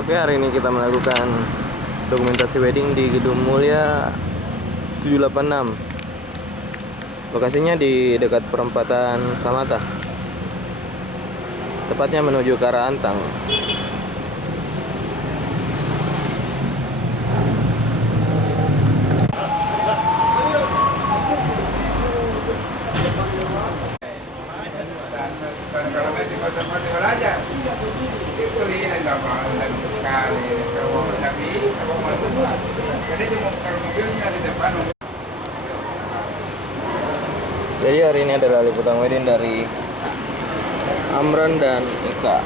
Oke, hari ini kita melakukan dokumentasi wedding di Gedung Mulia 786. Lokasinya di dekat perempatan Samata, tepatnya menuju ke arah Antang. Jadi hari ini adalah liputan wedding dari Amran dan Ika.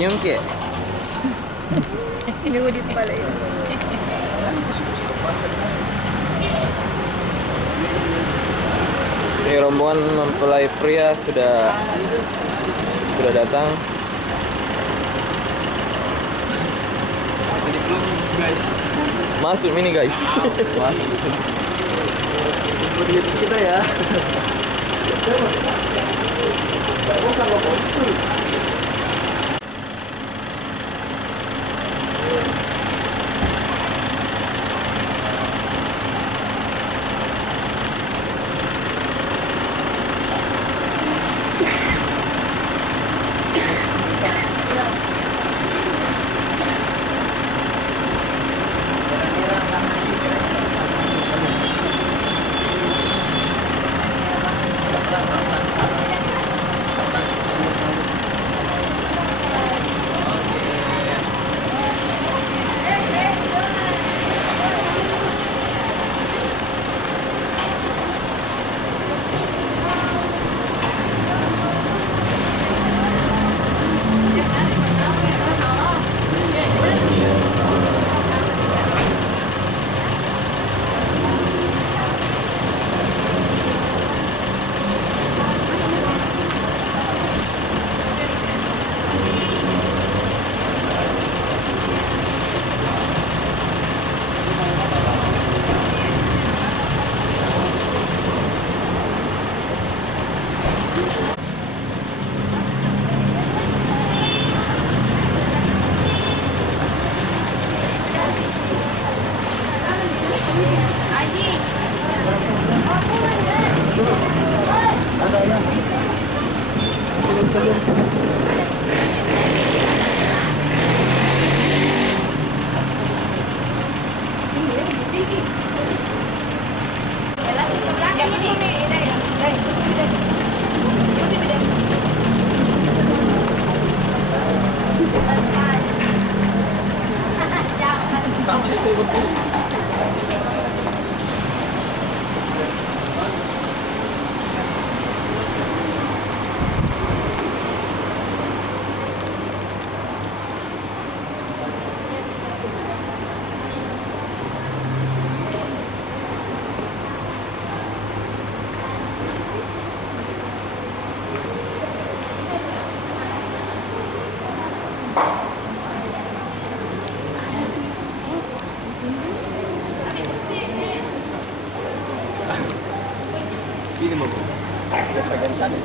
Senyum ke? Ini gue di kepala ini. Ini rombongan mempelai pria sudah datang. Guys, Masuk ini guys. kita ya. bagian sana.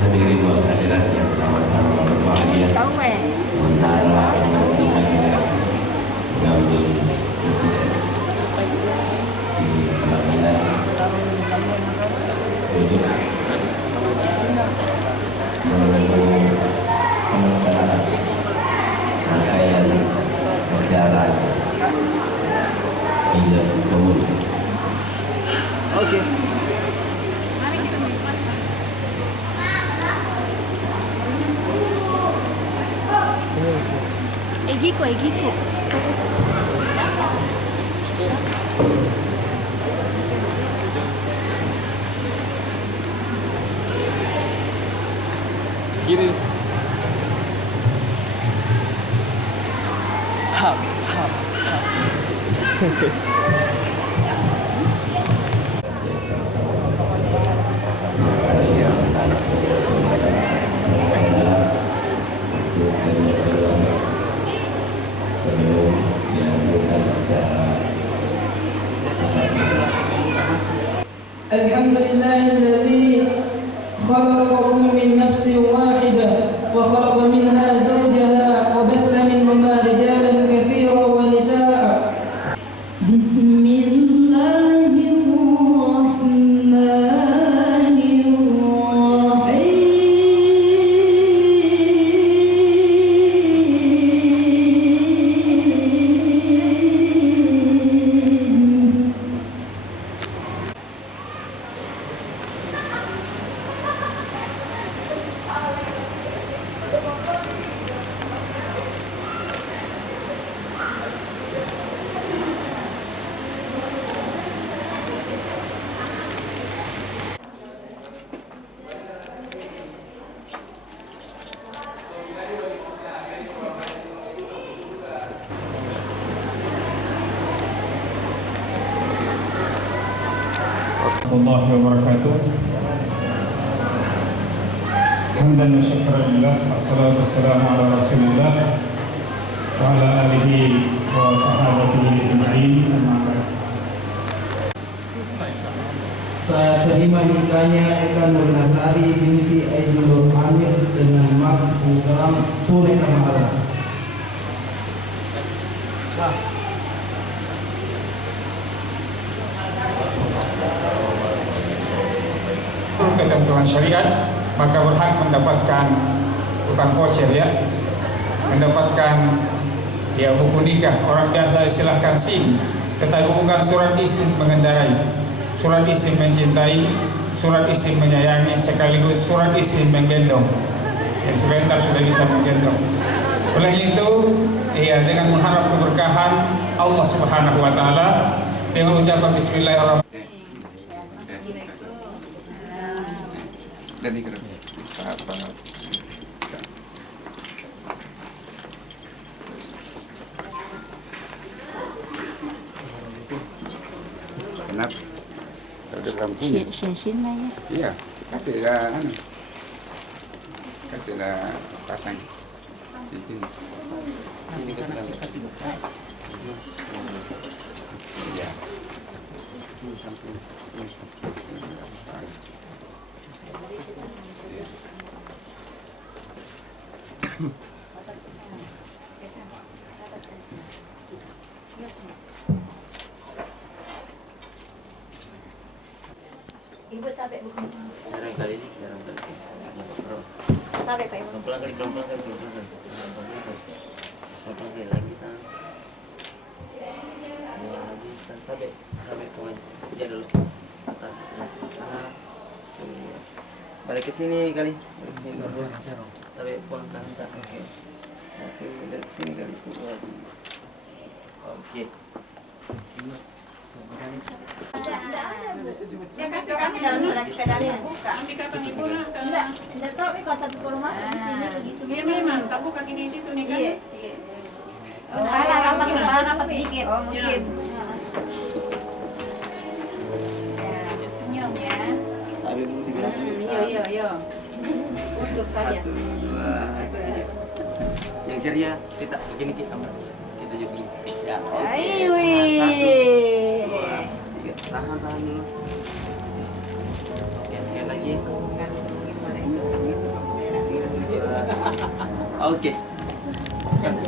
Hadirin wal hadirat yang sama-sama berbahagia, sementara nanti hadirat mengambil posisi di pelaminan duduk menunggu pengesahan rangkaian acara ijab kabul. Oke. Egiko. Gini. Hap. الحمد لله الذي خلقكم من نفس واحدة وخلق منها زوجها وبث منهما رجالا كثيرا ونساء. بسم الله الرحمن الرحيم. warahmatullahi wabarakatuh. Hamdan wa syukran lillah, wassalatu wassalamu ala rasulillah wa ala alihi wa sahabatihi ajma'in. Amma ba'd. Saya terima nikahnya Eka Nurnasari binti Aidul Amir dengan Mas Mukaram tunai karena Allah. Ketentuan syariat, maka berhak mendapatkan, bukan voucher ya, mendapatkan ya buku nikah. Orang biasa istilahkan SIM, tetapi bukan surat izin mengendarai, surat izin mencintai, surat izin menyayangi, sekaligus surat izin menggendong. Dan sebentar sudah bisa menggendong. Oleh itu, ya dengan mengharap keberkahan Allah Subhanahu wa taala dengan ucapan bismillahirrahmanirrahim. Dan ini apa? Kenapa? Ada lampunya. Shin ya. Iya, kasihlah pasang cincin. Ini kan iya. Ibu capek bukan? Sekarang kali ini. Capek Pak Ibu. Pelan kali lagi kan. Lagi sampai poin. Ya dulu. Balik ke sini kali. Balik ke sini dulu. Sampai poin tahan. Oke. Satu dari sini kali itu. Oke. Ya kasih kami dalam surat keadaan buka. Enggak tahu nih kalau satu rumah di sini begitu. Iya memang, tak buka di situ nih kan? Iya. Oh, rapat dikit. Oh, mungkin. Senyum ya. Iya. Undur saja. Satu, dua. Yang ceria, kita begini kita juga begini. Ya. Oke. Ayo. Satu, dua, tiga. Tahan dulu. Oke, sekali lagi. Oke. Sekali.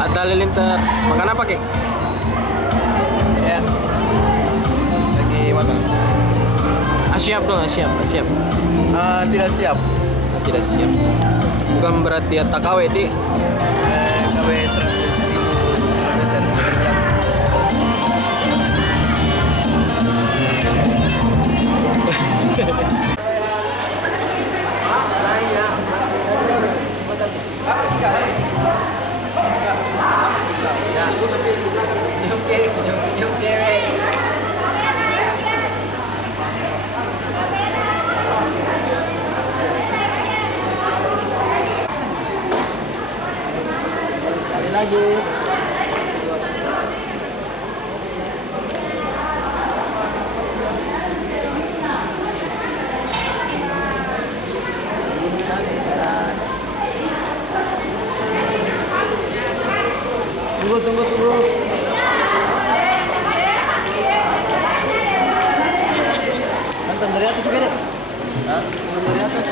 Atta Halilintar, makan apa kek? Ya. Lagi makan. Siap dong, siap. Tidak siap. Tidak siap. Bukan berarti tak kawe di. KW 100.000 km per jam. Senyum cewek. Sekali lagi. Tunggu. Nonton dari atas beda. Nonton dari atas.